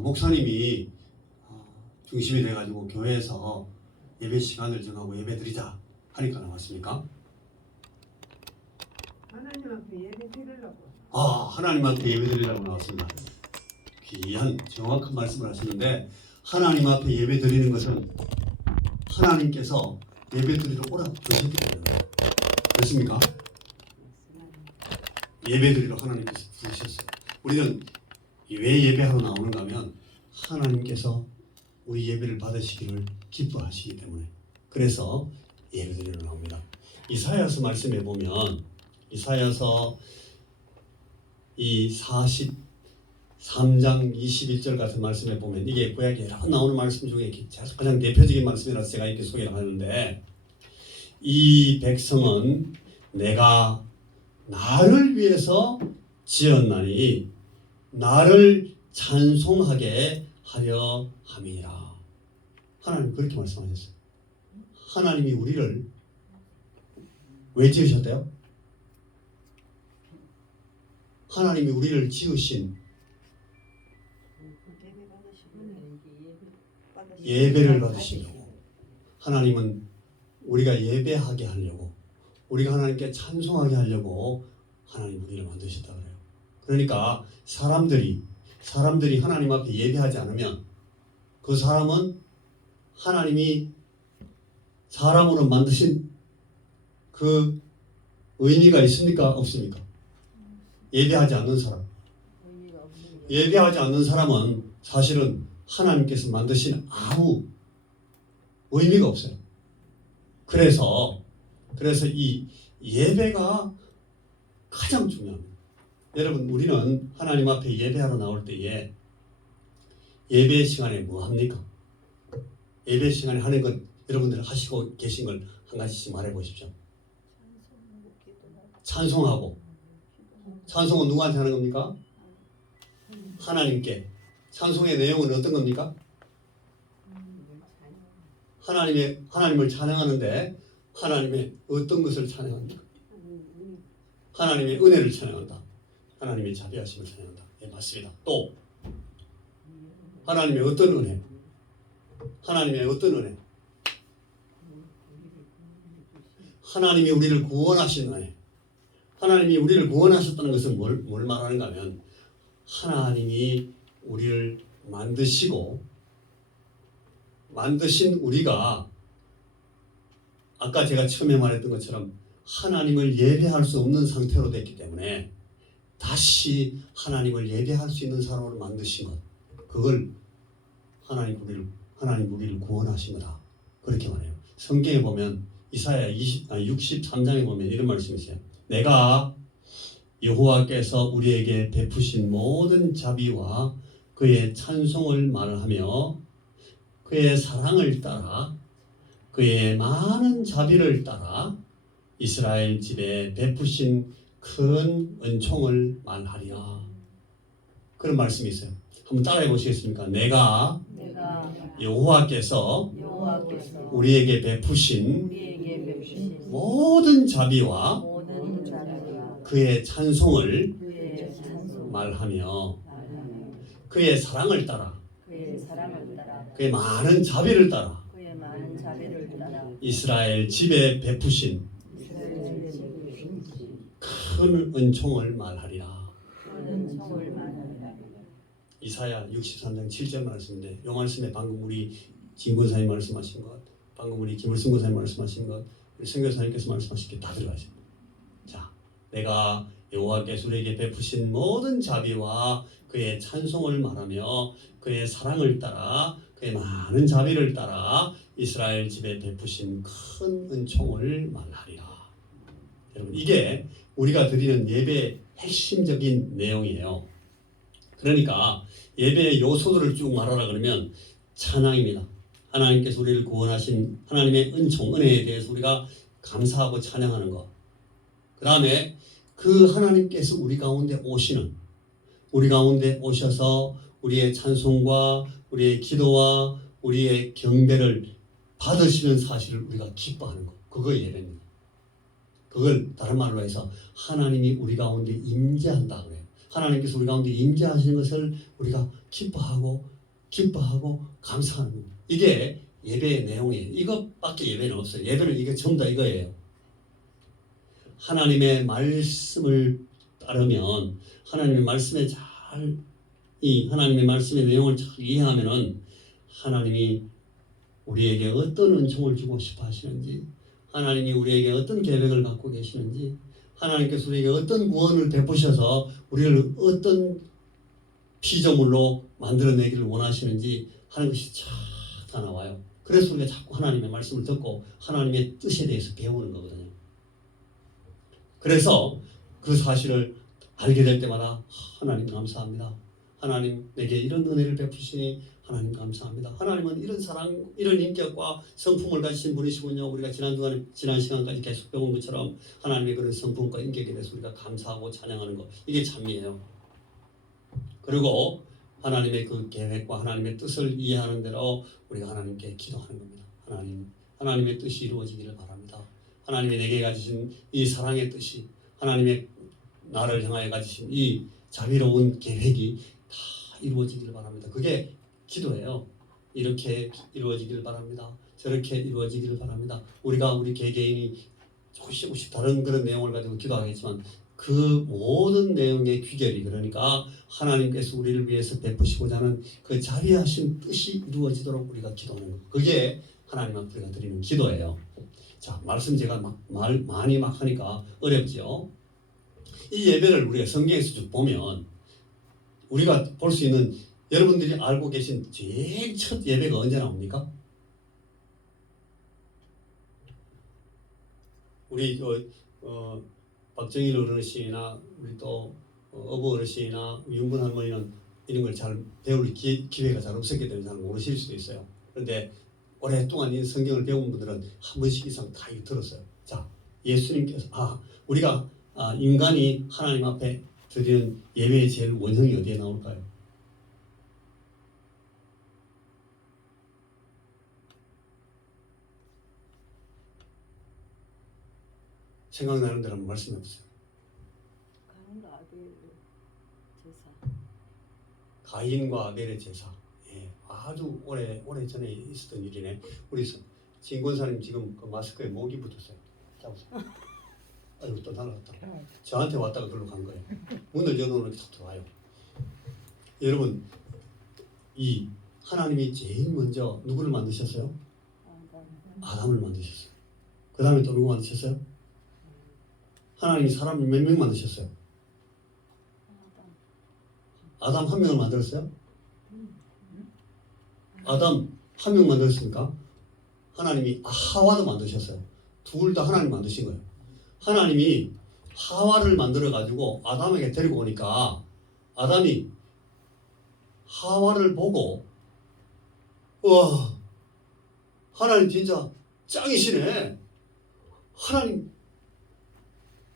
목사님이 중심이 돼가지고 교회에서 예배 시간을 정하고 예배 드리자 하니까 나왔습니까? 하나님 앞에 예배 드리려고. 하나님한테 예배 드리려고 나왔습니다. 귀한 정확한 말씀을 하시는데, 하나님 앞에 예배 드리는 것은 하나님께서 예배 드리러 오라 부르셨기 때문에 그렇습니까? 예배 드리러 하나님께서 부르셨어요. 우리는 왜 예배하러 나오는가 하면 하나님께서 우리 예배를 받으시기를 기뻐하시기 때문에, 그래서 예배 드리러 나옵니다. 이사야서 말씀에 보면, 이사야서 이 43장 21절 같은 말씀에 보면, 이게 구약에 여러 번 나오는 말씀 중에 가장 대표적인 말씀이라서 제가 이렇게 소개를 하는데, 이 백성은 내가 나를 위해서 지었나니 나를 찬송하게 하려 함이니라. 하나님 그렇게 말씀하셨어요. 하나님이 우리를 왜 지으셨대요? 하나님이 우리를 지으신 예배를 받으시려고, 하나님은 우리가 예배하게 하려고, 우리가 하나님께 찬송하게 하려고 하나님 우리를 만드셨다 그래요. 그러니까 사람들이 하나님 앞에 예배하지 않으면 그 사람은 하나님이 사람으로 만드신 그 의미가 있습니까? 없습니까? 예배하지 않는 사람, 예배하지 않는 사람은 사실은 하나님께서 만드신 아무 의미가 없어요. 그래서 이 예배가 가장 중요합니다. 여러분, 우리는 하나님 앞에 예배하러 나올 때에 예배 시간에 뭐 합니까? 예배 시간에 하는 것, 여러분들 하시고 계신 걸 한 가지씩 말해 보십시오. 찬송하고. 찬송은 누구한테 하는 겁니까? 하나님께. 찬송의 내용은 어떤 겁니까? 하나님을 찬양하는데, 하나님의 어떤 것을 찬양합니까? 하나님의 은혜를 찬양한다. 하나님의 자비하심을 찬양한다. 예, 맞습니다. 또 하나님의 어떤 은혜? 하나님의 어떤 은혜? 하나님이 우리를 구원하신 은혜. 하나님이 우리를 구원하셨다는 것은 뭘 말하는가 하면, 하나님이 우리를 만드신 우리가, 아까 제가 처음에 말했던 것처럼 하나님을 예배할 수 없는 상태로 됐기 때문에 다시 하나님을 예배할 수 있는 사람으로 만드신 것, 그걸 하나님 우리를 구원하신 거다, 그렇게 말해요. 성경에 보면 이사야 63장에 보면 이런 말씀이 있어요. 내가 여호와께서 우리에게 베푸신 모든 자비와 그의 찬송을 말하며 그의 사랑을 따라 그의 많은 자비를 따라 이스라엘 집에 베푸신 큰 은총을 말하리라. 그런 말씀이 있어요. 한번 따라해 보시겠습니까? 내가 여호와께서 우리에게 베푸신 모든 자비와 그의 찬송을 말하며 그의 사랑을 따라 그의 많은 자비를 따라 이스라엘 집에 베푸신 큰 은총을 말하리라. 이사야 63장 7절 말씀인데, 이 말씀에 방금 우리 진권사님 말씀하신 것, 방금 우리 김을승 권사님 말씀하신 것, 우리 선교사님께서 말씀하신 게 다 들어가 있습니다. 자, 내가 여호와께서 우리에게 베푸신 모든 자비와 그의 찬송을 말하며 그의 사랑을 따라 그의 많은 자비를 따라 이스라엘 집에 베푸신 큰 은총을 말하리라. 여러분, 이게 우리가 드리는 예배의 핵심적인 내용이에요. 그러니까 예배의 요소들을 쭉 말하라 그러면 찬양입니다. 하나님께서 우리를 구원하신 하나님의 은총, 은혜에 대해서 우리가 감사하고 찬양하는 것. 그 다음에 그 하나님께서 우리 가운데 오셔서 우리의 찬송과 우리의 기도와 우리의 경배를 받으시는 사실을 우리가 기뻐하는 것. 그거 예배입니다. 그걸 다른 말로 해서 하나님이 우리 가운데 임재한다 그래요. 하나님께서 우리 가운데 임재하시는 것을 우리가 기뻐하고 감사하는 겁니다. 이게 예배의 내용이에요. 이것밖에 예배는 없어요. 예배는 이게 전부 다 이거예요. 하나님의 말씀을 따르면 하나님의 말씀에 하나님의 말씀의 내용을 잘 이해하면은 하나님이 우리에게 어떤 은총을 주고 싶어 하시는지, 하나님이 우리에게 어떤 계획을 갖고 계시는지, 하나님께서 우리에게 어떤 구원을 베푸셔서 우리를 어떤 피조물로 만들어내기를 원하시는지 하는 것이 다 나와요. 그래서 우리가 자꾸 하나님의 말씀을 듣고 하나님의 뜻에 대해서 배우는 거거든요. 그래서 그 사실을 알게 될 때마다 하나님 감사합니다. 하나님 내게 이런 은혜를 베푸시니 하나님 감사합니다. 하나님은 이런 사랑, 이런 인격과 성품을 가지신 분이시군요. 우리가 지난 시간까지 계속 배운 것처럼 하나님의 그런 성품과 인격에 대해서 우리가 감사하고 찬양하는 것, 이게 참이에요. 그리고 하나님의 그 계획과 하나님의 뜻을 이해하는 대로 우리가 하나님께 기도하는 겁니다. 하나님의 뜻이 이루어지기를 바랍니다. 하나님이 내게 가지신 이 사랑의 뜻이, 하나님의 나를 향하여 가지신 이 자비로운 계획이 다 이루어지기를 바랍니다. 그게 기도예요. 이렇게 이루어지기를 바랍니다. 저렇게 이루어지기를 바랍니다. 우리 개개인이 조금씩 다른 그런 내용을 가지고 기도하겠지만 그 모든 내용의 귀결이, 그러니까 하나님께서 우리를 위해서 베푸시고자 하는 그 자비하신 뜻이 이루어지도록 우리가 기도하는 것, 그게 하나님 앞에 우리가 드리는 기도예요. 자, 말씀 제가 많이 하니까 어렵죠. 이 예배를 우리가 성경에서 쭉 보면 우리가 볼 수 있는, 여러분들이 알고 계신 제일 첫 예배가 언제 나옵니까? 우리 박정일 어르신이나 우리 또 어부 어르신이나 윤근 할머니는 이런 걸 잘 배울 기회가 잘 없었기 때문에 잘 모르실 수도 있어요. 그런데 오랫동안 이 성경을 배운 분들은 한 번씩 이상 다 들었어요. 자, 예수님께서 우리가 인간이 하나님 앞에 드리는 예배의 제일 원형이 어디에 나올까요? 생각나는 대로 한번 말씀해 보세요. 가인과 아벨의 제사. 예, 아주 오래 전에 있었던 일이네. 우리 진권사님 지금 그 마스크에 목이 붙었어요. 잡으세요. 아이고 또 날아갔다. 저한테 왔다가 글로 간 거예요. 문을 열어놓으면 탁 들어와요. 여러분, 이 하나님이 제일 먼저 누구를 만드셨어요? 아담을 만드셨어요. 그 다음에 또 누구 만드셨어요? 하나님이 사람을 몇 명 만드셨어요? 아담 한 명을 만들었어요? 아담 한 명 만들었습니까? 하나님이 하와도 만드셨어요. 둘 다 하나님 만드신 거예요. 하나님이 하와를 만들어 가지고 아담에게 데리고 오니까 아담이 하와를 보고, 와, 하나님 진짜 짱이시네. 하나님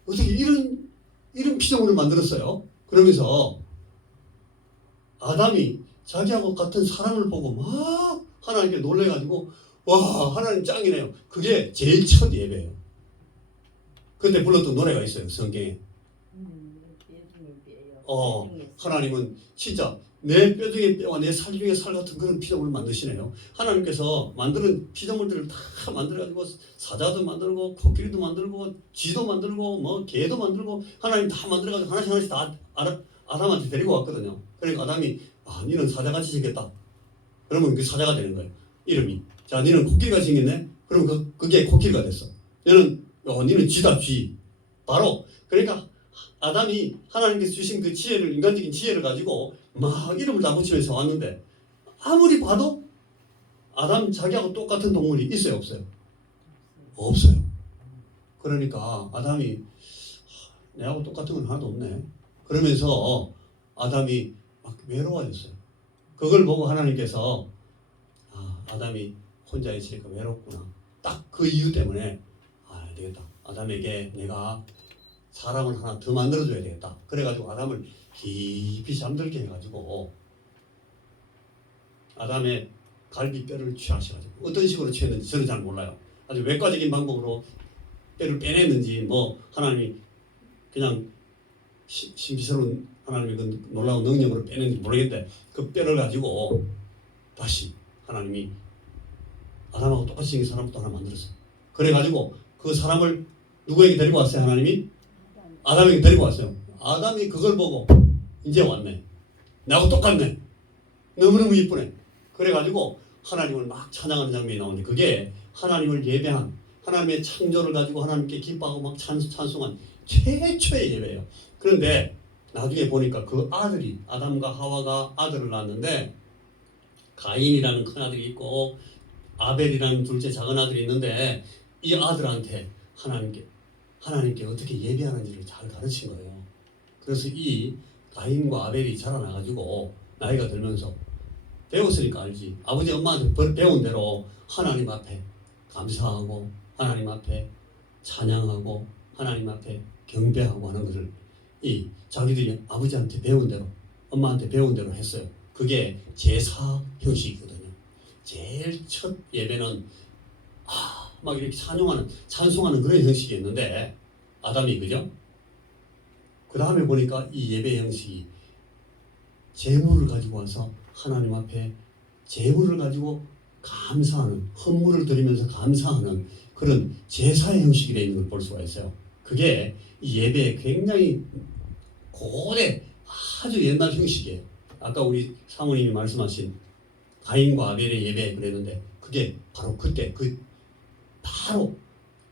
어떻게 이런 피조물을 만들었어요? 그러면서 아담이 자기하고 같은 사람을 보고 막 하나님께 놀래가지고, 와, 하나님 짱이네요. 그게 제일 첫 예배예요. 그때 불렀던 노래가 있어요, 성경에. 하나님은 진짜 내 뼈 중에 뼈와 내 살 중에 살 같은 그런 피조물을 만드시네요. 하나님께서 만드는 피조물들을 다 만들어가지고 사자도 만들고 코끼리도 만들고 쥐도 만들고 뭐 개도 만들고 하나님 다 만들어가지고 하나씩 다 아담한테 데리고 왔거든요. 그러니까 아담이 니는 사자같이 생겼다. 그러면 그 사자가 되는 거예요. 이름이. 자, 니는 코끼리같이 생겼네. 그러면 그게 코끼리가 됐어. 니는 쥐다, 쥐. 바로 그러니까 아담이 하나님께서 주신 그 지혜를, 인간적인 지혜를 가지고 막 이름을 다 붙이면서 왔는데 아무리 봐도 아담 자기하고 똑같은 동물이 있어요, 없어요? 없어요. 그러니까 아담이 내하고 똑같은 건 하나도 없네. 그러면서 아담이 막 외로워졌어요. 그걸 보고 하나님께서 아담이 혼자 있으니까 외롭구나. 딱 그 이유 때문에 되겠다. 아담에게 내가 사람을 하나 더 만들어줘야 되겠다. 그래가지고 아담을 깊이 잠들게 해가지고 아담의 갈비뼈를 취하셔가지고, 어떤 식으로 취했는지 저는 잘 몰라요. 아주 외과적인 방법으로 뼈를 빼냈는지 뭐 하나님이 그냥 신비스러운 하나님의 그 놀라운 능력으로 빼는지 모르겠는데 그 뼈를 가지고 다시 하나님이 아담하고 똑같이 생긴 사람도 하나 만들었어요. 그래가지고 그 사람을 누구에게 데리고 왔어요? 하나님이 아담에게 데리고 왔어요. 아담이 그걸 보고 이제 왔네. 나하고 똑같네. 너무너무 이쁘네. 그래가지고 하나님을 막 찬양하는 장면이 나오는데 그게 하나님을 예배한 하나님의 창조를 가지고 하나님께 기뻐하고 막 찬송한 최초의 예배예요. 그런데 나중에 보니까 그 아들이 아담과 하와가 아들을 낳았는데 가인이라는 큰 아들이 있고 아벨이라는 둘째 작은 아들이 있는데 이 아들한테 하나님께 어떻게 예배하는지를 잘 가르친 거예요. 그래서 이 가인과 아벨이 자라나가지고 나이가 들면서 배웠으니까 알지. 아버지 엄마한테 배운 대로 하나님 앞에 감사하고 하나님 앞에 찬양하고 하나님 앞에 경배하고 하는 것을 이 자기들이 아버지한테 배운 대로 엄마한테 배운 대로 했어요. 그게 제사 형식이거든요. 제일 첫 예배는 막 이렇게 찬송하는 그런 형식이었는데 아담이 그죠? 그 다음에 보니까 이 예배 형식이 제물을 가지고 와서 하나님 앞에 제물을 가지고 감사하는 헌물을 드리면서 감사하는 그런 제사의 형식이 되어 있는 걸 볼 수가 있어요. 그게 이 예배의 굉장히 고대 아주 옛날 형식이에요. 아까 우리 사모님이 말씀하신 가인과 아벨의 예배 그랬는데 그게 바로 그때 바로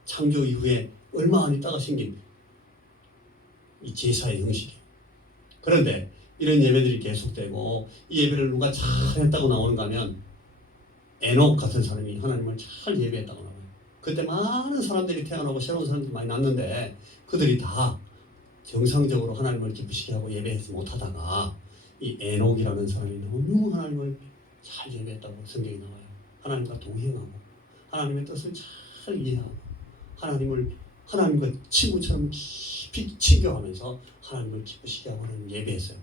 창조 이후에 얼마 안 있다가 생긴 이 제사의 형식이에요. 그런데 이런 예배들이 계속되고 이 예배를 누가 잘했다고 나오는가 하면 에녹 같은 사람이 하나님을 잘 예배했다고 나와요. 그때 많은 사람들이 태어나고 새로운 사람들이 많이 났는데 그들이 다 정상적으로 하나님을 기쁘시게 하고 예배하지 못하다가 이 에녹이라는 사람이 너무 하나님을 잘 예배했다고 성경이 나와요. 하나님과 동행하고 하나님의 뜻을 잘 이해하고 하나님과 친구처럼 깊이 친교하면서 하나님을 기쁘시게 하고 하나님 예배했어요.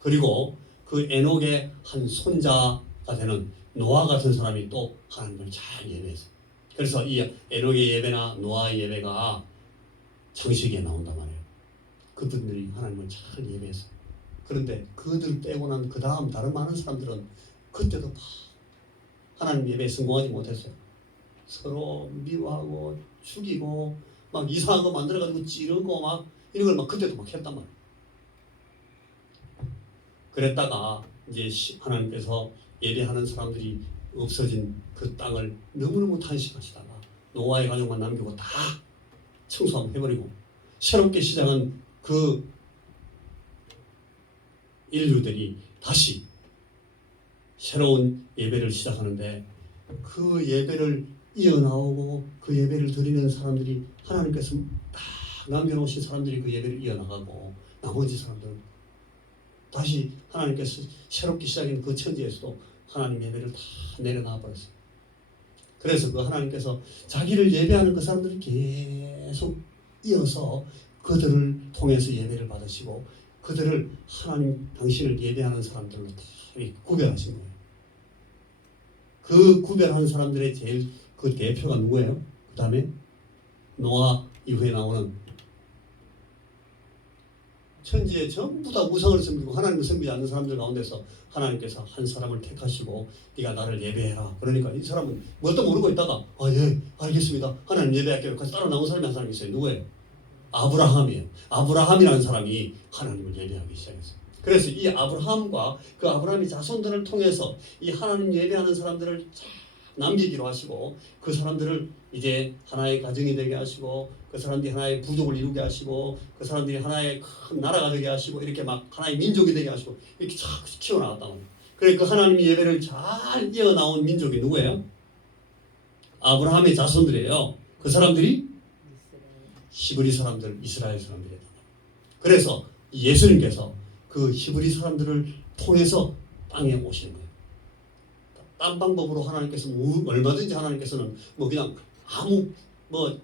그리고 그 에녹의 한 손자가 되는 노아 같은 사람이 또 하나님을 잘 예배했어요. 그래서 이 에녹의 예배나 노아의 예배가 창세기에 나온단 말이에요. 그분들이 하나님을 잘 예배했어요. 그런데 그들 빼고 난 그 다음 다른 많은 사람들은 그때도 하나님 예배에 성공하지 못했어요. 서로 미워하고 죽이고 막 이상한 거 만들어가지고 찌르고 막 이런 걸 막 그때도 막 했단 말이에요. 그랬다가 이제 하나님께서 예배하는 사람들이 없어진 그 땅을 너무너무 탄식하시다가 노아의 가족만 남기고 다 청소하고 해버리고 새롭게 시작한 그 인류들이 다시 새로운 예배를 시작하는데 그 예배를 이어나오고 그 예배를 드리는 사람들이 하나님께서 딱 남겨놓으신 사람들이 그 예배를 이어나가고 나머지 사람들은 다시 하나님께서 새롭게 시작한 그 천지에서도 하나님 예배를 다 내려놔 버렸어요. 그래서 그 하나님께서 자기를 예배하는 그 사람들을 계속 이어서 그들을 통해서 예배를 받으시고 그들을 하나님 당신을 예배하는 사람들로 다 구별하신 거예요. 그 구별하는 사람들의 제일 그 대표가 누구예요? 그 다음에 노아 이후에 나오는 천지에 전부 다 우상을 섬기고 하나님을 섬기지 않는 사람들 가운데서 하나님께서 한 사람을 택하시고 네가 나를 예배해라. 그러니까 이 사람은 뭣도 모르고 있다가 예 알겠습니다. 하나님 예배할게요. 그래서 따라 나온 사람이 한 사람이 있어요. 누구예요? 아브라함이에요. 아브라함이라는 사람이 하나님을 예배하기 시작했어요. 그래서 이 아브라함과 그 아브라함의 자손들을 통해서 이 하나님 예배하는 사람들을 남기기로 하시고 그 사람들을 이제 하나의 가정이 되게 하시고 그 사람들이 하나의 부족을 이루게 하시고 그 사람들이 하나의 큰 나라가 되게 하시고 이렇게 막 하나의 민족이 되게 하시고 이렇게 쫙 키워나갔단 말이에요. 그래 그 하나님의 예배를 잘 이어나온 민족이 누구예요? 아브라함의 자손들이에요. 그 사람들이 히브리 사람들, 이스라엘 사람들이에요. 그래서 예수님께서 그 히브리 사람들을 통해서 땅에 오시는 거예요. 딴 방법으로 하나님께서 얼마든지 하나님께서는 뭐 그냥 아무 뭐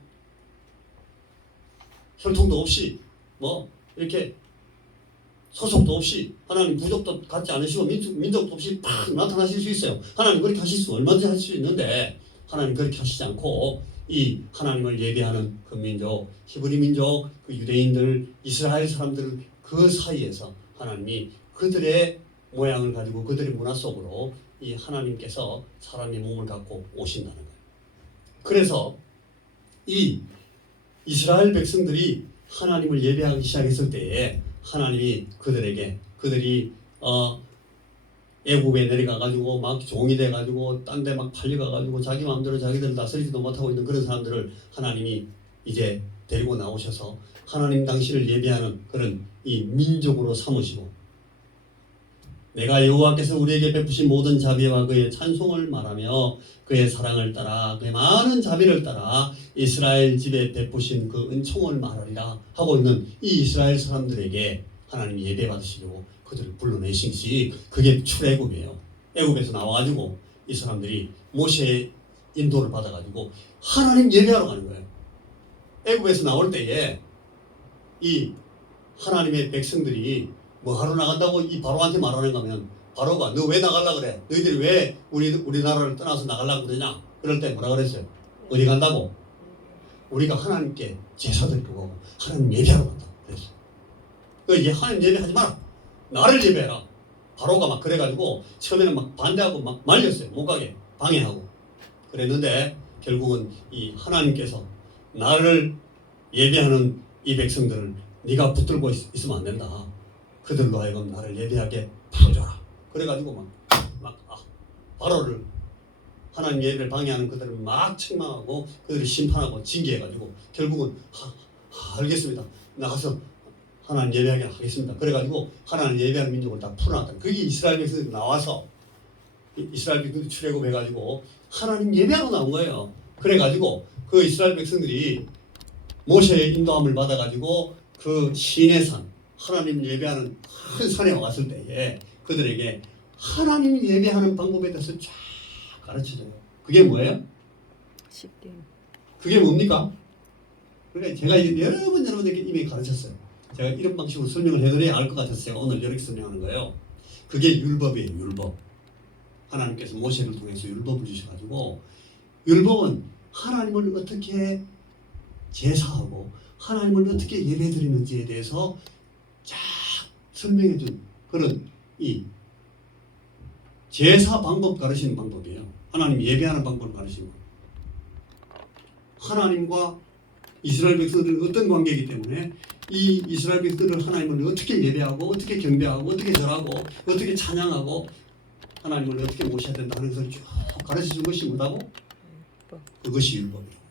혈통도 없이 뭐 이렇게 소속도 없이 하나님 부족도 갖지 않으시고 민족도 없이 팍 나타나실 수 있어요. 하나님 그렇게 하실 수 얼마든지 할 수 있는데 하나님 그렇게 하시지 않고 이 하나님을 예배하는 그 민족, 히브리 민족, 그 유대인들, 이스라엘 사람들 그 사이에서 하나님이 그들의 모양을 가지고 그들의 문화 속으로 이 하나님께서 사람의 몸을 갖고 오신다는 거예요. 그래서 이 이스라엘 백성들이 하나님을 예배하기 시작했을 때에 하나님이 그들이 애굽에 내려가 가지고 막 종이 돼 가지고 딴 데 막 팔려가 가지고 자기 마음대로 자기들 다스리지도 못하고 있는 그런 사람들을 하나님이 이제 데리고 나오셔서 하나님 당신을 예배하는 그런 이 민족으로 삼으시고, 내가 여호와께서 우리에게 베푸신 모든 자비와 그의 찬송을 말하며 그의 사랑을 따라 그의 많은 자비를 따라 이스라엘 집에 베푸신 그 은총을 말하리라 하고 있는 이 이스라엘 사람들에게 하나님이 예배 받으시려고 그들을 불러내신 것이 그게 출애굽이에요. 애굽에서 나와가지고 이 사람들이 모세의 인도를 받아가지고 하나님 예배하러 가는 거예요. 애굽에서 나올 때에 이 하나님의 백성들이 뭐 하러 나간다고 이 바로한테 말하는가 하면, 바로가 너 왜 나가려고 그래? 너희들이 왜 우리나라를 떠나서 나가려고 그러냐? 그럴 때 뭐라 그랬어요? 어디 간다고? 우리가 하나님께 제사 드리고 가고 하나님 예배하러 간다 그랬어요. 그 하나님 예배하지 마라, 나를 예배해라. 바로가 막 그래가지고 처음에는 막 반대하고 막 말렸어요. 못 가게 방해하고 그랬는데, 결국은 이 하나님께서 나를 예배하는 이 백성들을 네가 붙들고 있으면 안 된다. 그들로 하여금 나를 예배하게 풀어줘라. 그래가지고 바로를, 하나님 예배를 방해하는 그들을 막 책망하고 그들을 심판하고 징계해가지고 결국은 알겠습니다, 나가서 하나님 예배하게 하겠습니다. 그래가지고 하나님 예배하는 민족을 다 풀어놨다. 그게 이스라엘 백성들이 나와서 이스라엘 백성들이 출애굽해가지고 하나님 예배하고 나온 거예요. 그래가지고 그 이스라엘 백성들이 모세의 인도함을 받아가지고 그 시내산, 하나님 예배하는 큰 산에 왔을 때에 그들에게 하나님 예배하는 방법에 대해서 쫙 가르쳐줘요. 그게 뭐예요? 쉽게. 그게 뭡니까? 그러니까 제가 여러분들에게 이미 가르쳤어요. 제가 이런 방식으로 설명을 해드려야 알 것 같았어요. 오늘 이렇게 설명하는 거예요. 그게 율법이에요. 율법. 하나님께서 모세를 통해서 율법을 주셔가지고, 율법은 하나님을 어떻게 제사하고 하나님을 어떻게 예배드리는지에 대해서 쫙 설명해준 그런 이 제사 방법 가르치는 방법이에요. 하나님 예배하는 방법을 가르치는 거예요. 하나님과 이스라엘 백성들은 어떤 관계이기 때문에 이 이스라엘 백성들을 하나님을 어떻게 예배하고 어떻게 경배하고 어떻게 절하고 어떻게 찬양하고 하나님을 어떻게 모셔야 된다 하는 것을 쭉 가르쳐준 것이 뭐다고? 그것이 율법이에요.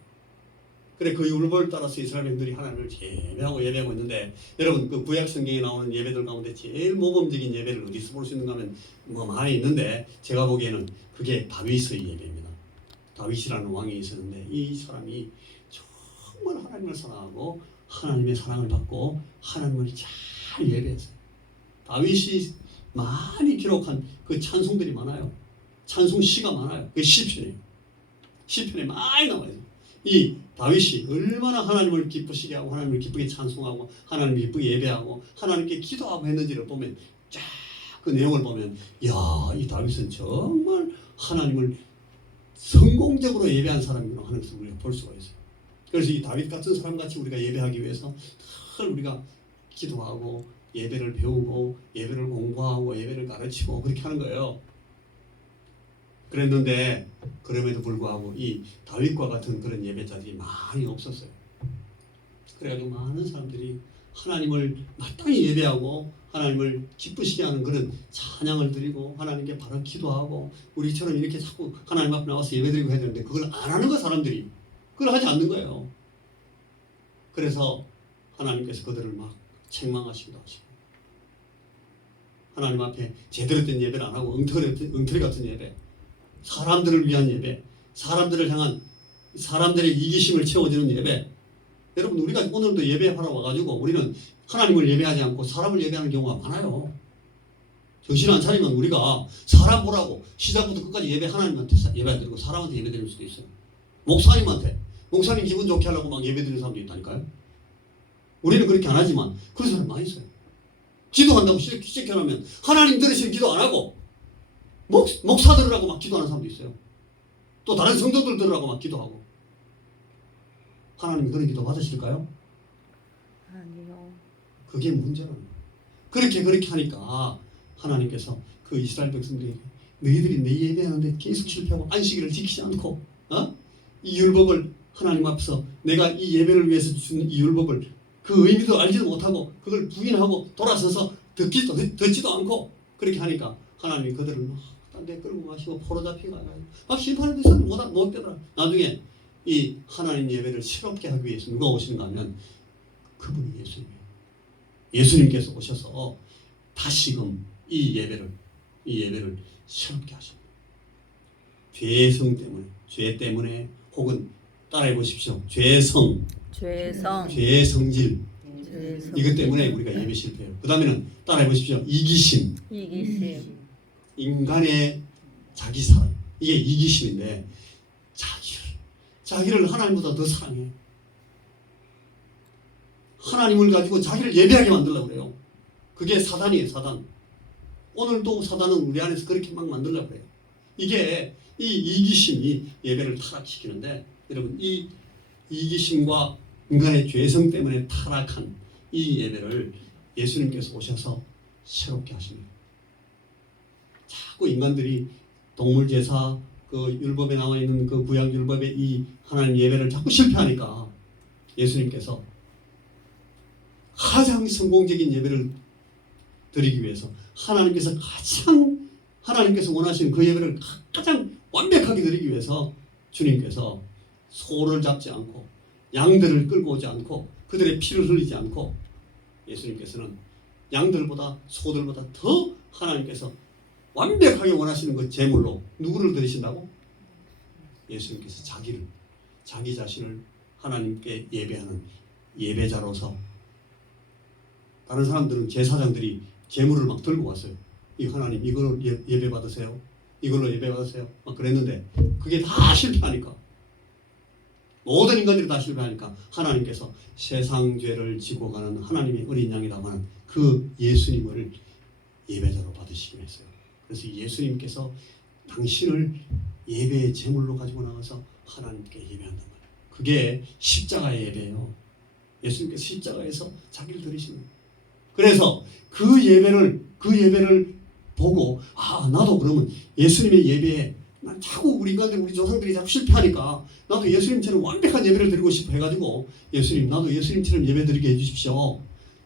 그래, 그 율법을 따라서 이스라엘 백성들이 하나님을 예배하고 있는데, 여러분 그 구약 성경에 나오는 예배들 가운데 제일 모범적인 예배를 어디서 볼 수 있는가 하면 뭐 많이 있는데, 제가 보기에는 그게 다윗의 예배입니다. 다윗이라는 왕이 있었는데 이 사람이 정말 하나님을 사랑하고 하나님의 사랑을 받고 하나님을 잘 예배했어요. 다윗이 많이 기록한 그 찬송들이 많아요. 찬송시가 많아요. 그게 시편이에요. 시편에 많이 나와요. 이 다윗이 얼마나 하나님을 기쁘시게 하고 하나님을 기쁘게 찬송하고 하나님을 기쁘게 예배하고 하나님께 기도하고 했는지를 보면, 쫙 그 내용을 보면, 이야, 이 다윗은 정말 하나님을 성공적으로 예배한 사람이구나 하는 것을 우리가 볼 수가 있어요. 그래서 이 다윗 같은 사람같이 우리가 예배하기 위해서 늘 우리가 기도하고 예배를 배우고 예배를 공부하고 예배를 가르치고 그렇게 하는 거예요. 그랬는데 그럼에도 불구하고 이 다윗과 같은 그런 예배자들이 많이 없었어요. 그래가지고 많은 사람들이 하나님을 마땅히 예배하고 하나님을 기쁘시게 하는 그런 찬양을 드리고 하나님께 바로 기도하고 우리처럼 이렇게 자꾸 하나님 앞에 나와서 예배드리고 해야 되는데 그걸 안 하는 거, 사람들이 그걸 하지 않는 거예요. 그래서 하나님께서 그들을 막 책망하시기도 하시고, 하나님 앞에 제대로 된 예배를 안 하고 엉터리 같은 예배, 사람들을 위한 예배, 사람들을 향한 사람들의 이기심을 채워주는 예배. 여러분, 우리가 오늘도 예배하러 와가지고 우리는 하나님을 예배하지 않고 사람을 예배하는 경우가 많아요. 정신 안 차리면 우리가 사람 보라고 시작부터 끝까지 예배 하나님한테 예배 안 드리고 사람한테 예배 드릴 수도 있어요. 목사님 기분 좋게 하려고 막 예배 드리는 사람도 있다니까요. 우리는 그렇게 안 하지만 그런 사람 많이 있어요. 기도한다고 시작해놓으면 하나님 들으시는 기도 안 하고 목사 들으라고 막 기도하는 사람도 있어요. 또 다른 성도들 들으라고 막 기도하고. 하나님 그런 기도 받으실까요? 아니요. 그게 문제라는 거예요. 그렇게 하니까 하나님께서 그 이스라엘 백성들에게 너희들이 내 예배하는데 계속 실패하고 안식일을 지키지 않고 이 율법을 하나님 앞에서 내가 이 예배를 위해서 준 이 율법을 그 의미도 알지도 못하고 그걸 부인하고 돌아서서 듣지도 않고 그렇게 하니까 하나님이 그들을 딴 데 끌고 가시고 포로 잡히고 막 심판의 데서 못 되더라. 나중에 이 하나님 예배를 새롭게 하기 위해서 누가 오시는가 하면 그분이 예수님이에요. 예수님께서 오셔서 다시금 이 예배를 새롭게 하십니다. 죄 때문에 혹은 따라해 보십시오. 죄성질 이것 때문에 우리가 예배 실패해요. 그 다음에는 따라해 보십시오. 이기심 인간의 자기 사랑 이게 이기심인데 자기를 하나님보다 더 사랑해. 하나님을 가지고 자기를 예배하게 만들려고 그래요. 그게 사단이에요. 사단. 오늘도 사단은 우리 안에서 그렇게 막 만들려고 그래요. 이게 이 이기심이 예배를 타락시키는데 여러분 이 이기심과 인간의 죄성 때문에 타락한 이 예배를 예수님께서 오셔서 새롭게 하십니다. 자꾸 인간들이 동물 제사 그 율법에 나와 있는 그 구약 율법의 이 하나님 예배를 자꾸 실패하니까 예수님께서 가장 성공적인 예배를 드리기 위해서 하나님께서 원하시는 그 예배를 가장 완벽하게 드리기 위해서 주님께서 소를 잡지 않고 양들을 끌고 오지 않고 그들의 피를 흘리지 않고 예수님께서는 양들보다 소들보다 더 하나님께서 완벽하게 원하시는 그 제물로 누구를 드리신다고? 예수님께서 자기 자신을 하나님께 예배하는 예배자로서 다른 사람들은 제사장들이 제물을 막 들고 왔어요. 이 하나님 이걸로 예배 받으세요. 이걸로 예배 받으세요. 막 그랬는데 그게 다 실패하니까 모든 인간들이 다 실패하니까 하나님께서 세상 죄를 지고 가는 하나님의 어린 양이라고 하는 그 예수님을 예배자로 받으시기로 했어요. 그래서 예수님께서 당신을 예배의 제물로 가지고 나와서 하나님께 예배한단 말이에요. 그게 십자가의 예배예요. 예수님께서 십자가에서 자기를 드리시는 거예요. 그래서 그 예배를 보고 나도 그러면 예수님의 예배에 난 자꾸 우리 인간들 우리 조상들이 자꾸 실패하니까 나도 예수님처럼 완벽한 예배를 드리고 싶어 해가지고 예수님 나도 예수님처럼 예배 드리게 해주십시오.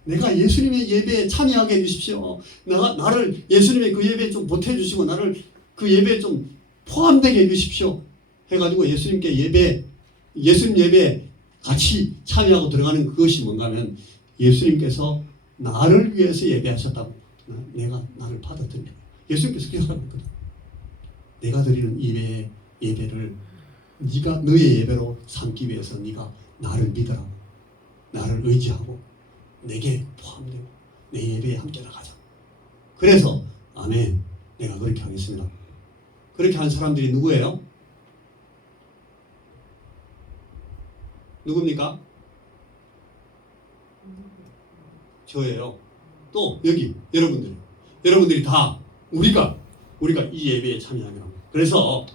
내가 예수님의 예배에 참여하게 해주십시오. 나를 예수님의 그 예배에 좀 보태주시고 나를 그 예배에 좀 포함되게 해주십시오. 해가지고 예수님 예배에 같이 참여하고 들어가는 그것이 뭔가 하면 예수님께서 나를 위해서 예배하셨다고 내가 나를 받아들여. 예수님께서 그렇게 하셨거든. 내가 드리는 예배를 네가 너의 예배로 삼기 위해서 네가 나를 믿으라고 나를 의지하고 내게 포함되고 내 예배에 함께 나가자. 그래서 아멘 내가 그렇게 하겠습니다. 그렇게 한 사람들이 누구예요? 누굽니까? 저예요. 또 여기 여러분들이 다 우리가 이 예배에 참여하게 합니다. 그래서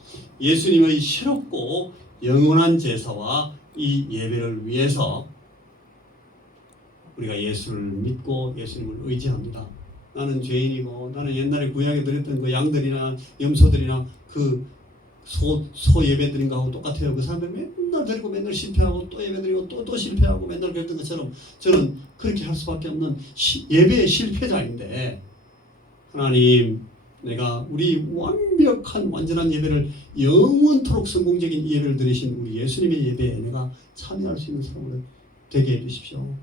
예수님의 새롭고 영원한 제사와 이 예배를 위해서 우리가 예수를 믿고 예수님을 의지합니다. 나는 죄인이고 나는 옛날에 구약에 드렸던 그 양들이나 염소들이나 그 소 예배드린 거하고 똑같아요. 그 사람들 맨날 드리고 맨날 실패하고 또 예배드리고 또 실패하고 맨날 그랬던 것처럼 저는 그렇게 할 수밖에 없는 예배의 실패자인데 하나님 내가 우리 완전한 예배를 영원토록 성공적인 예배를 드리신 우리 예수님의 예배에 내가 참여할 수 있는 사람으로 되게 해주십시오.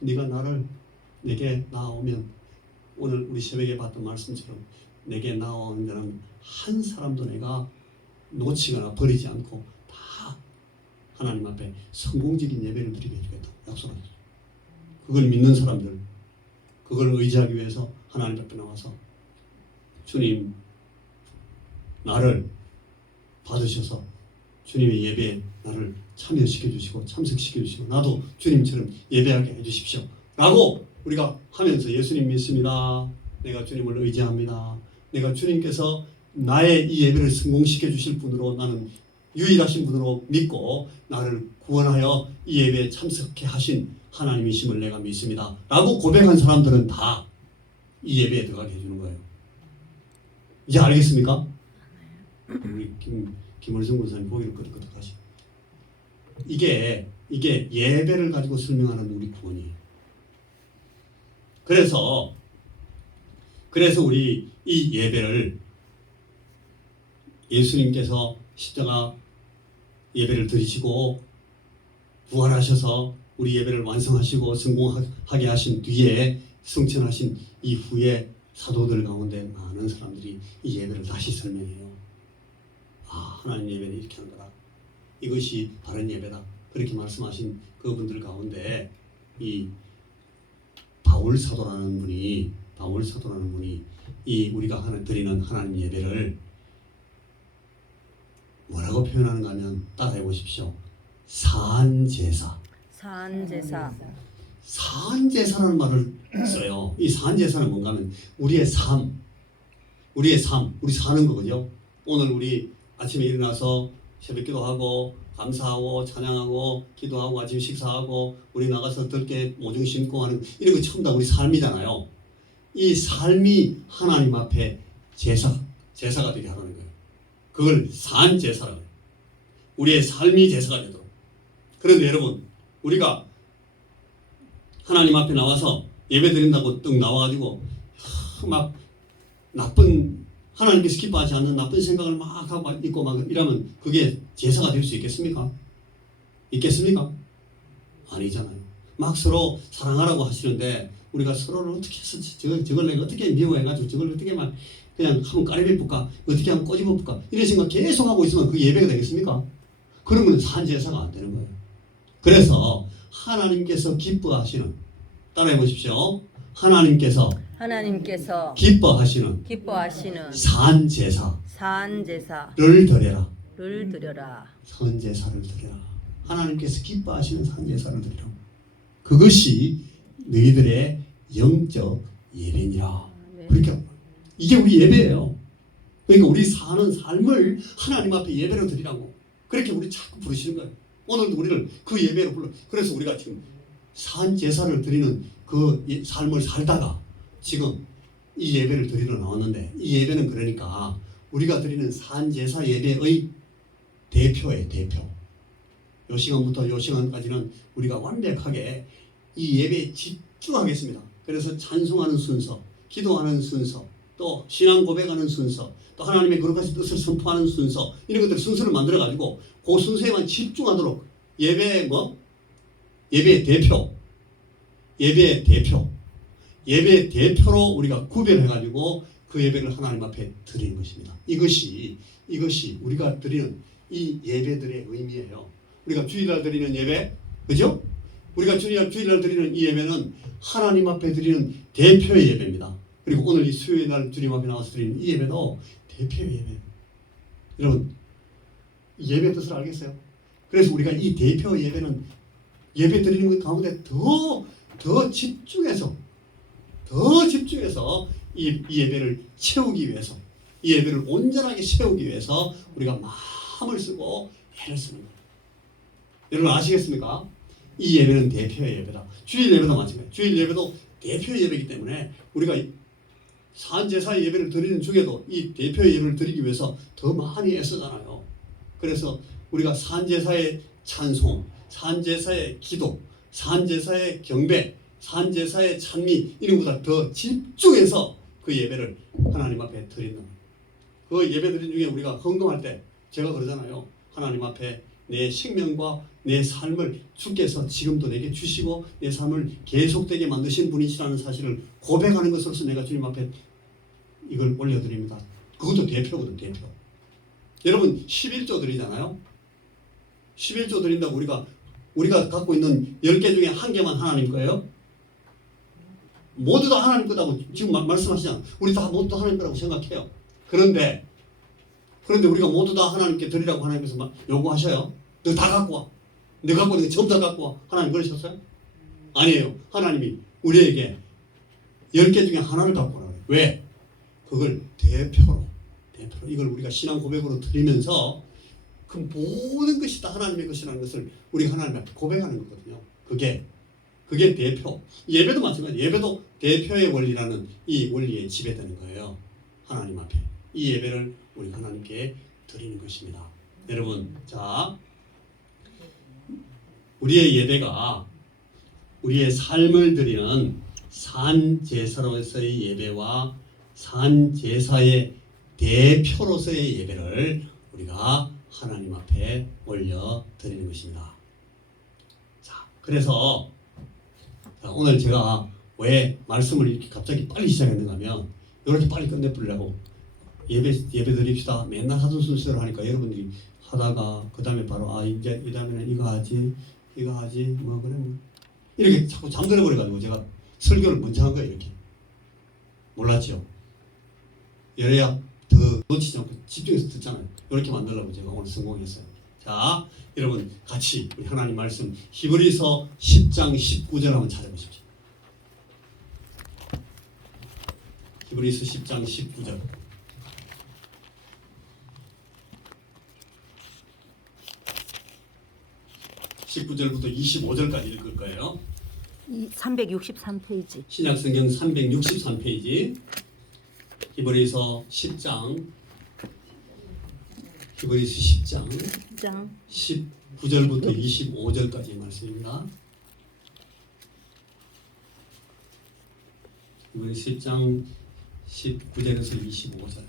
네가 내게 나아오면 오늘 우리 새벽에 봤던 말씀처럼 내게 나아오는 자는 한 사람도 내가 놓치거나 버리지 않고 다 하나님 앞에 성공적인 예배를 드리게 해주겠다고 약속하셨어요. 그걸 믿는 사람들, 그걸 의지하기 위해서 하나님 앞에 나와서 주님 나를 받으셔서 주님의 예배에 나를 참여시켜 주시고 참석시켜 주시고 나도 주님처럼 예배하게 해주십시오 라고 우리가 하면서 예수님 믿습니다. 내가 주님을 의지합니다. 내가 주님께서 나의 이 예배를 성공시켜 주실 분으로 나는 유일하신 분으로 믿고 나를 구원하여 이 예배에 참석해 하신 하나님이심을 내가 믿습니다 라고 고백한 사람들은 다 이 예배에 들어가게 해주는 거예요. 이제 알겠습니까? 우리 김월성 군사님 보기를 끄덕끄덕 하시고 이게 예배를 가지고 설명하는 우리 구원이에요. 그래서 우리 이 예배를 예수님께서 십자가 예배를 드리시고 부활하셔서 우리 예배를 완성하시고 성공하게 하신 뒤에 승천하신 이후에 사도들 가운데 많은 사람들이 이 예배를 다시 설명해요. 아, 하나님 예배는 이렇게 하는 거다. 이것이 바른 예배다. 그렇게 말씀하신 그분들 가운데 이 바울 사도라는 분이 이 우리가 드리는 하나님 예배를 뭐라고 표현하는가 하면 따라해 보십시오. 사한제사. 사한제사라는 말을 써요. 이 사한제사는 뭔가 하면 우리의 삶, 우리 사는 거거든요. 오늘 우리 아침에 일어나서 새벽기도 하고 감사하고 찬양하고 기도하고 아침 식사하고 우리 나가서 들깨 모종 심고 하는 이런 거 전부 다 우리 삶이잖아요. 이 삶이 하나님 앞에 제사가 되게 하는 거예요. 그걸 사한제사라고 해요. 우리의 삶이 제사가 되도록. 그런데 여러분, 우리가 하나님 앞에 나와서 예배 드린다고 떡 나와가지고 막 나쁜 하나님께서 기뻐하지 않는 나쁜 생각을 막 하고 있고 막 이러면 그게 제사가 될 수 있겠습니까? 아니잖아요. 막 서로 사랑하라고 하시는데 우리가 서로를 어떻게 해서 저걸 내가 어떻게 미워해가지고 저걸 어떻게 막 그냥 한번 까리배 볼까 어떻게 하면 꼬집어 볼까 이런 생각 계속 하고 있으면 그게 예배가 되겠습니까? 그러면 산제사가 안 되는 거예요. 그래서 하나님께서 기뻐하시는, 따라해 보십시오. 하나님께서 기뻐하시는 산제사를 드려라. 산제사를 드려라. 하나님께서 기뻐하시는 산제사를 드리라. 그것이 너희들의 영적 예배니라. 그렇게 이게 우리 예배예요. 그러니까 우리 사는 삶을 하나님 앞에 예배로 드리라고. 그렇게 우리 자꾸 부르시는 거예요. 오늘도 우리를 그 예배로 불러. 그래서 우리가 지금 산제사를 드리는 그 삶을 살다가 지금 이 예배를 드리러 나왔는데, 이 예배는 그러니까 우리가 드리는 산제사 예배의 대표예요. 대표. 요 시간부터 요 시간까지는 우리가 완벽하게 이 예배에 집중하겠습니다. 그래서 찬송하는 순서, 기도하는 순서, 또 신앙 고백하는 순서, 또 하나님의 거룩하신 뜻을 선포하는 순서, 이런 것들 순서를 만들어 가지고 그 순서에만 집중하도록 예배의 대표로 우리가 구별해 가지고 그 예배를 하나님 앞에 드리는 것입니다. 이것이 우리가 드리는 이 예배들의 의미예요. 우리가 주일날 드리는 예배, 그죠? 우리가 주일날 드리는 이 예배는 하나님 앞에 드리는 대표의 예배입니다. 그리고 오늘 이 수요일 날 주님 앞에 나와서 드리는 이 예배도 대표의 예배입니다. 여러분, 이 예배 뜻을 알겠어요? 그래서 우리가 이 대표 예배는 예배 드리는 것 가운데 더 집중해서 이 예배를 채우기 위해서, 이 예배를 온전하게 채우기 위해서 우리가 마음을 쓰고 애를 쓰는 거예요. 여러분 아시겠습니까? 이 예배는 대표의 예배다. 주일 예배도 마찬가지예요. 주일 예배도 대표의 예배이기 때문에 우리가 산제사의 예배를 드리는 중에도 이 대표의 예배를 드리기 위해서 더 많이 애쓰잖아요. 그래서 우리가 산제사의 찬송, 산제사의 기도, 산제사의 경배, 산제사의 찬미 이런 것보다 더 집중해서 그 예배를 하나님 앞에 드린다. 그 예배 드린 중에 우리가 헌금할 때 제가 그러잖아요. 하나님 앞에 내 생명과 내 삶을 주께서 지금도 내게 주시고 내 삶을 계속되게 만드신 분이시라는 사실을 고백하는 것으로서 내가 주님 앞에 이걸 올려드립니다. 그것도 대표거든, 대표. 여러분 11조 드리잖아요. 11조 드린다고 우리가 갖고 있는 10개 중에 한 개만 하나님 거예요? 모두 다 하나님 거라고 지금 말씀하시잖아요. 우리 다 모두 다 하나님 거라고 생각해요. 그런데 우리가 모두 다 하나님께 드리라고 하나님께서 막 요구하셔요. 너 다 갖고 와. 너 갖고 있는 거 전부 다 갖고 와. 하나님 그러셨어요? 아니에요. 하나님이 우리에게 10개 중에 하나를 갖고 오라고 해요. 왜? 그걸 대표로 이걸 우리가 신앙 고백으로 드리면서 그 모든 것이 다 하나님의 것이라는 것을 우리가 하나님 앞에 고백하는 거거든요. 그게 대표. 예배도 마찬가지예요. 예배도 대표의 원리라는 이 원리에 지배되는 거예요. 하나님 앞에 이 예배를 우리 하나님께 드리는 것입니다. 여러분, 자, 우리의 예배가 우리의 삶을 드리는 산제사로서의 예배와 산제사의 대표로서의 예배를 우리가 하나님 앞에 올려 드리는 것입니다. 자, 그래서 오늘 제가 왜 말씀을 이렇게 갑자기 빨리 시작했는가 하면 이렇게 빨리 끝내버리려고 예배 드립시다 맨날 하던 순서로 하니까 여러분들이 하다가 그 다음에 바로 이제 이 다음에는 이거 하지 뭐 그래 뭐 이렇게 자꾸 잠들어 버려가지고 제가 설교를 먼저 한 거예요. 이렇게 몰랐죠. 이래야 더 놓치지 않고 집중해서 듣잖아요. 이렇게 만들려고 제가 오늘 성공했어요. 자, 여러분 같이 우리 하나님 말씀 히브리서 10장 19절 한번 찾아보십시오. 히브리서 10장 19절. (19절부터) (25절까지) 읽을 거예요. 363페이지. 신약성경 363페이지 히브리서 10장 19절부터 25절까지의 말씀입니다. 히브리서 10장 19절에서 25절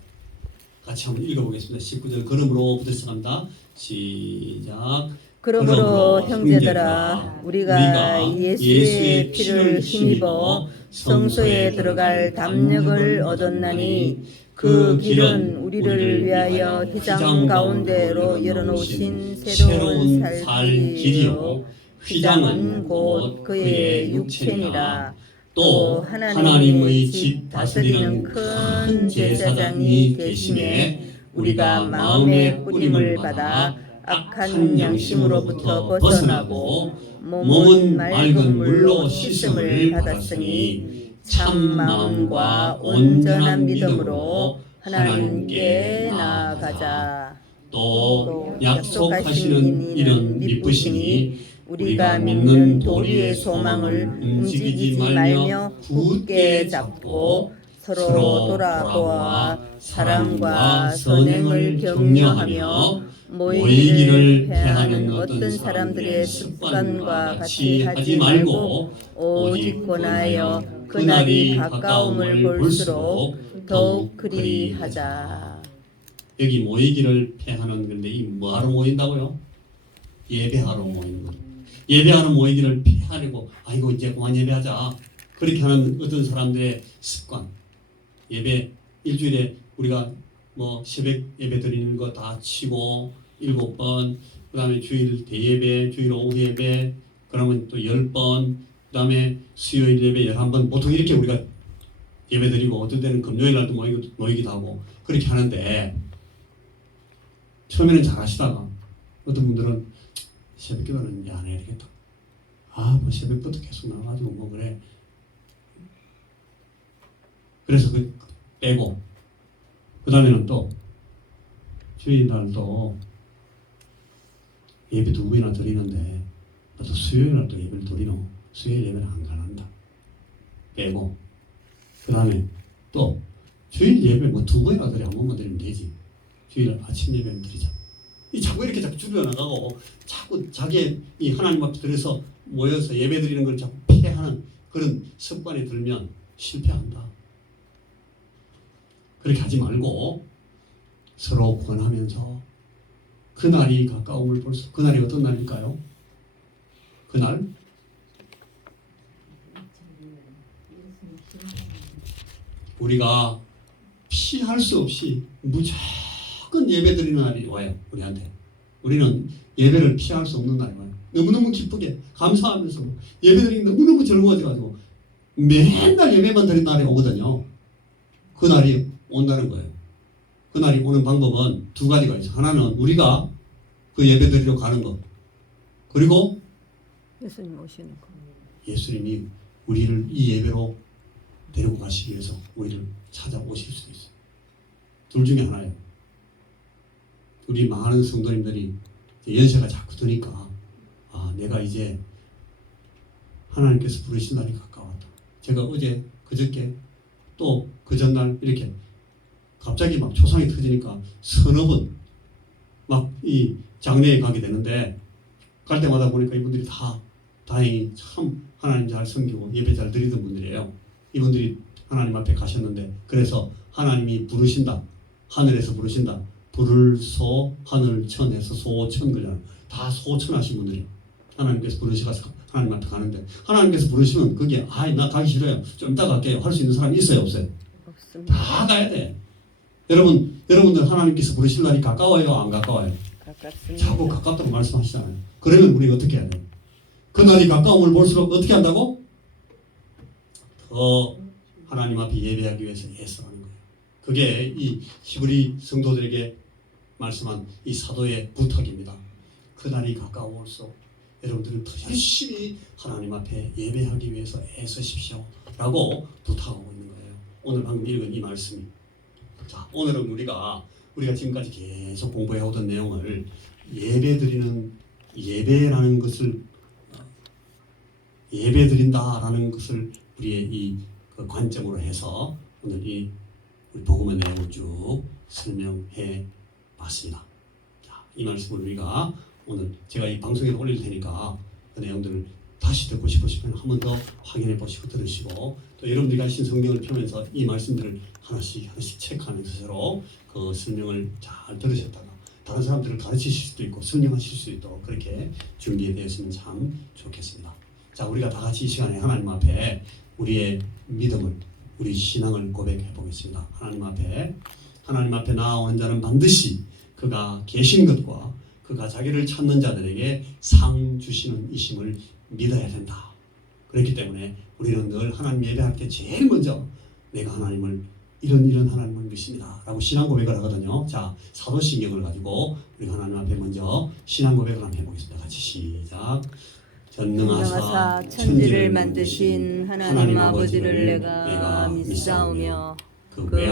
같이 한번 읽어보겠습니다. 19절 그러므로부터 시작합니다. 시작. 그러므로 형제들아 우리가 예수의 피를 힘입어 성소에 들어갈 담력을 얻었나니 그 길은 우리를 위하여 휘장 가운데로 열어놓으신 새로운 살 길이요 휘장은 곧 그의 육체니라. 또 하나님의 집 다스리는 큰 제사장이 계심에 우리가 마음의 뿌림을 받아 악한 양심으로부터 벗어나고 몸은 맑은 물로 씻음을 받았으니 참 마음과 온전한 믿음으로 하나님께 나아가자. 또 약속하시는 이는 미쁘시니 우리가 믿는 도리의 소망을 움직이지 말며 굳게 잡고 서로 돌아보아 사랑과 선행을 격려하며 모이기를 패하는 어떤 사람들의 습관과 같이 하지 말고 오직 권하여 그날이 가까움을 볼수록 더욱 그리하자. 여기 모이기를 패하는 건데 이 뭐하러 모인다고요? 예배하러 모이는 거예요. 예배하러 모이기를 피하려고 아이고 이제 그만 예배하자 그렇게 하는 어떤 사람들의 습관. 예배 일주일에 우리가 뭐 새벽 예배 드리는 거 다 치고 7번, 그 다음에 주일 대예배, 주일 오후 예배, 그러면 또 10번, 그 다음에 수요일 예배 11번, 보통 이렇게 우리가 예배 드리고 어떤 때는 금요일 날도 모이기도 하고 그렇게 하는데 처음에는 잘 하시다가 어떤 분들은 새벽 기도는 이제 안 해야 되겠다. 뭐 새벽부터 계속 나와가지고 뭐 그래. 그래서 그 빼고 그 다음에는 또 주일 날도 예배 2번이나 드리는데 또 수요일 날도 예배를 드리노. 수요일 예배는 안 가난다. 빼고 그 다음에 또 주일 예배 뭐 2번이나 드려 한 번만 드리면 되지. 주일 아침 예배는 드리자. 이 자꾸 이렇게 자꾸 줄여나가고 자꾸 자기 이 하나님 앞에 들어서 모여서 예배 드리는 걸 자꾸 피해하는 그런 습관이 들면 실패한다. 그렇게 하지 말고 서로 권하면서 그날이 가까움을 볼 수. 그날이 어떤 날일까요? 그날 우리가 피할 수 없이 무조건 예배 드리는 날이 와요. 우리한테. 우리는 예배를 피할 수 없는 날이 와요. 너무너무 기쁘게 감사하면서 예배 드리기 너무너무 즐거워져가지고 맨날 예배만 드리는 날이 오거든요. 그 날이 온다는 거예요. 그 날이 오는 방법은 2가지가 있어요. 하나는 우리가 그 예배 드리러 가는 것. 그리고 예수님 오시는 거. 예수님이 우리를 이 예배로 데리고 가시기 위해서 우리를 찾아오실 수도 있어요. 둘 중에 하나예요. 우리 많은 성도님들이 연세가 자꾸 드니까 내가 이제 하나님께서 부르신 날이 가까웠다. 제가 어제 그저께 또 그 전날 이렇게 갑자기 막 초상이 터지니까 서너 번 막 이 장례에 가게 되는데 갈 때마다 보니까 이분들이 다 다행히 참 하나님 잘 섬기고 예배 잘 드리던 분들이에요. 이분들이 하나님 앞에 가셨는데 그래서 하나님이 부르신다. 하늘에서 부르신다. 불을소 하늘천에서 소천 그잖아요. 다 소천하신 분들이에요. 하나님께서 부르셔서 하나님 앞에 가는데 하나님께서 부르시면 그게 나 가기 싫어요. 좀 이따 갈게요. 할 수 있는 사람이 있어요, 없어요? 없습니다. 다 가야 돼. 여러분들 하나님께서 부르실 날이 가까워요, 안 가까워요? 가깝습니다. 자꾸 가깝다고 말씀하시잖아요. 그러면 우리 어떻게 해야 돼요? 그날이 가까움을 볼수록 어떻게 한다고? 더 하나님 앞에 예배하기 위해서 애써하는 거예요. 그게 이 히브리 성도들에게 말씀한 이 사도의 부탁입니다. 그날이 가까울수록 여러분들은 더 열심히 하나님 앞에 예배하기 위해서 애쓰십시오 라고 부탁하고 있는 거예요. 오늘 방금 읽은 이 말씀이. 자, 오늘은 우리가 지금까지 계속 공부해오던 내용을 예배라는 것을 예배드린다라는 것을 우리의 그 관점으로 해서 오늘 우리 복음의 내용을 쭉 설명해 봤습니다. 자, 이 말씀을 우리가 오늘 제가 이 방송에 올릴 테니까 그 내용들을 다시 듣고 싶으시면 한 번 더 확인해 보시고 들으시고 또 여러분들이 가신 성경을 펴면서 이 말씀들을 하나씩 체크하면서 서로 그 설명을 잘 들으셨다가 다른 사람들을 가르치실 수도 있고 설명하실 수 있도록 그렇게 준비해 되었으면 참 좋겠습니다. 자, 우리가 다 같이 이 시간에 하나님 앞에 우리의 믿음을 우리 신앙을 고백해 보겠습니다. 하나님 앞에 나아오는 자는 반드시 그가 계신 것과 그가 자기를 찾는 자들에게 상 주시는 이심을 믿어야 된다. 그렇기 때문에 우리는 늘 하나님 예배할 때 제일 먼저 내가 하나님을 이런 하나님을 믿습니다 라고 신앙 고백을 하거든요. 자, 사도신경을 가지고 우리가 하나님 앞에 먼저 신앙 고백을 한번 해보겠습니다. 같이 시작. 전능하사 천지를 만드신 하나님 아버지를 내가 믿사오며 그